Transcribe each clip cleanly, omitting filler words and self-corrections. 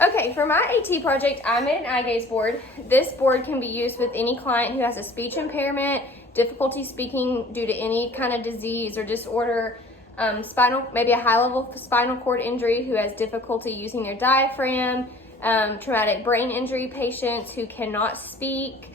Okay, for my AT project, I made an eye gaze board. This board can be used with any client who has a speech impairment, difficulty speaking due to any kind of disease or disorder, maybe a high-level spinal cord injury who has difficulty using their diaphragm, traumatic brain injury patients who cannot speak,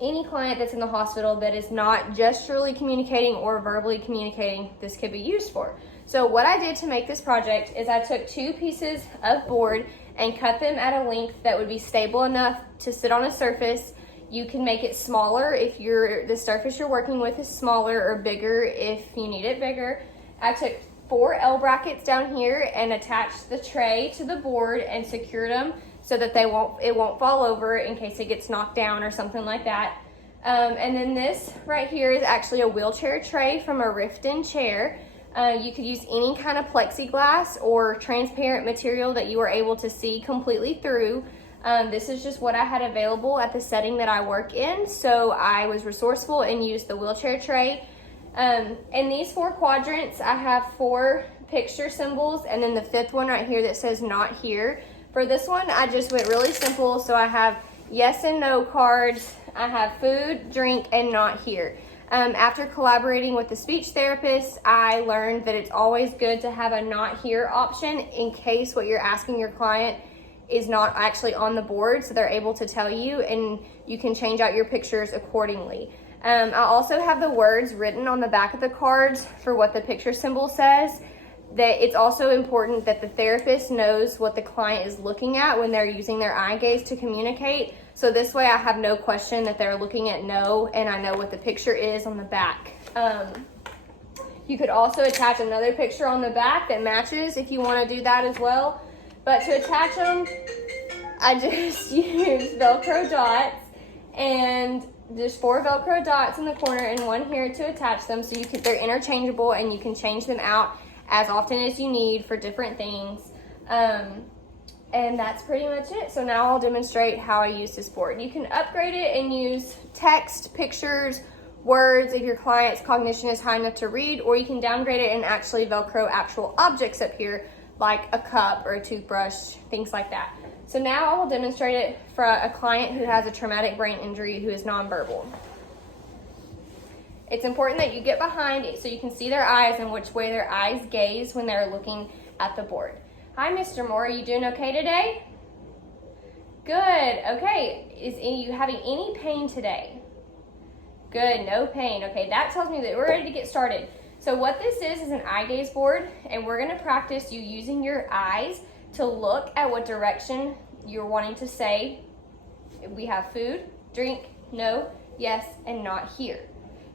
any client that's in the hospital that is not gesturally communicating or verbally communicating, this could be used for. So what I did to make this project is I took 2 pieces of board and cut them at a length that would be stable enough to sit on a surface. You can make it smaller if the surface you're working with is smaller, or bigger if you need it bigger. I took 4 L brackets down here and attached the tray to the board and secured them so that it won't fall over in case it gets knocked down or something like that. And then this right here is actually a wheelchair tray from a Riften chair. You could use any kind of plexiglass or transparent material that you are able to see completely through. This is just what I had available at the setting that I work in, so I was resourceful and used the wheelchair tray. In these 4 quadrants, I have 4 picture symbols, and then the 5th one right here that says not here. For this one, I just went really simple, so I have yes and no cards. I have food, drink, and not here. After collaborating with the speech therapist, I learned that it's always good to have a not here option in case what you're asking your client is not actually on the board, so they're able to tell you, and you can change out your pictures accordingly. I also have the words written on the back of the cards for what the picture symbol says. That it's also important that the therapist knows what the client is looking at when they're using their eye gaze to communicate. So this way I have no question that they're looking at no, and I know what the picture is on the back. You could also attach another picture on the back that matches if you want to do that as well. But to attach them, I just used Velcro dots, and there's 4 Velcro dots in the corner and 1 here to attach them, so they're interchangeable and you can change them out as often as you need for different things. And that's pretty much it. So now I'll demonstrate how I use this board. You can upgrade it and use text, pictures, words if your client's cognition is high enough to read, or you can downgrade it and actually Velcro actual objects up here, like a cup or a toothbrush, things like that. So now I will demonstrate it for a client who has a traumatic brain injury who is nonverbal. It's important that you get behind it so you can see their eyes and which way their eyes gaze when they're looking at the board. Hi, Mr. Moore, are you doing okay today? Good, okay. Is you having any pain today? Good, no pain. Okay, that tells me that we're ready to get started. So what this is an eye gaze board, and we're gonna practice you using your eyes to look at what direction you're wanting to say. We have food, drink, no, yes, and not here.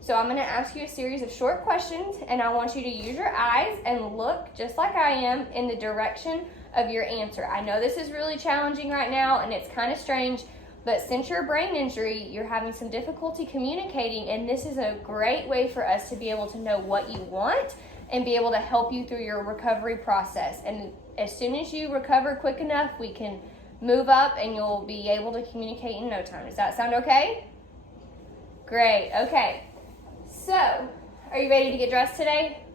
So I'm gonna ask you a series of short questions, and I want you to use your eyes and look just like I am in the direction of your answer. I know this is really challenging right now and it's kind of strange, but since your brain injury, you're having some difficulty communicating, and this is a great way for us to be able to know what you want and be able to help you through your recovery process. And as soon as you recover quick enough, we can move up and you'll be able to communicate in no time. Does that sound okay? Great, okay. So, are you ready to get dressed today?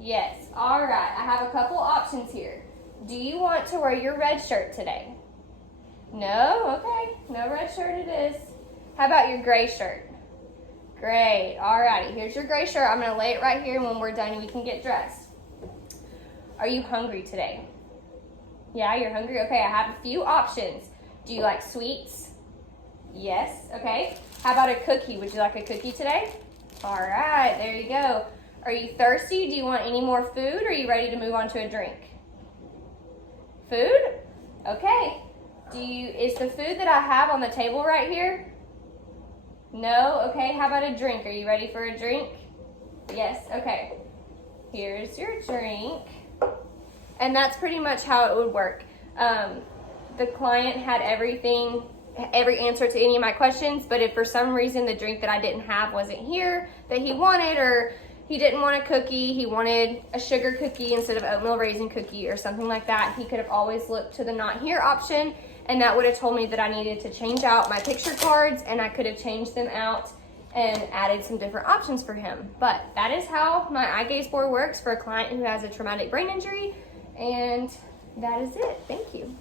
Yes, all right. I have a couple options here. Do you want to wear your red shirt today? No? Okay, no red shirt it is. How about your gray shirt? Great, all righty. Here's your gray shirt. I'm gonna lay it right here, and when we're done, we can get dressed. Are you hungry today? Yeah, you're hungry? Okay, I have a few options. Do you like sweets? Yes, okay. How about a cookie? Would you like a cookie today? All right, there you go. Are you thirsty? Do you want any more food, or are you ready to move on to a drink? Food? Okay. Is the food that I have on the table right here? No? Okay, how about a drink? Are you ready for a drink? Yes, okay. Here's your drink. And that's pretty much how it would work. The client had every answer to any of my questions, but if for some reason the drink that I didn't have wasn't here that he wanted, or he didn't want a cookie, he wanted a sugar cookie instead of oatmeal raisin cookie or something like that, he could have always looked to the not here option, and that would have told me that I needed to change out my picture cards, and I could have changed them out and added some different options for him. But that is how my eye gaze board works for a client who has a traumatic brain injury, and That is it. Thank you.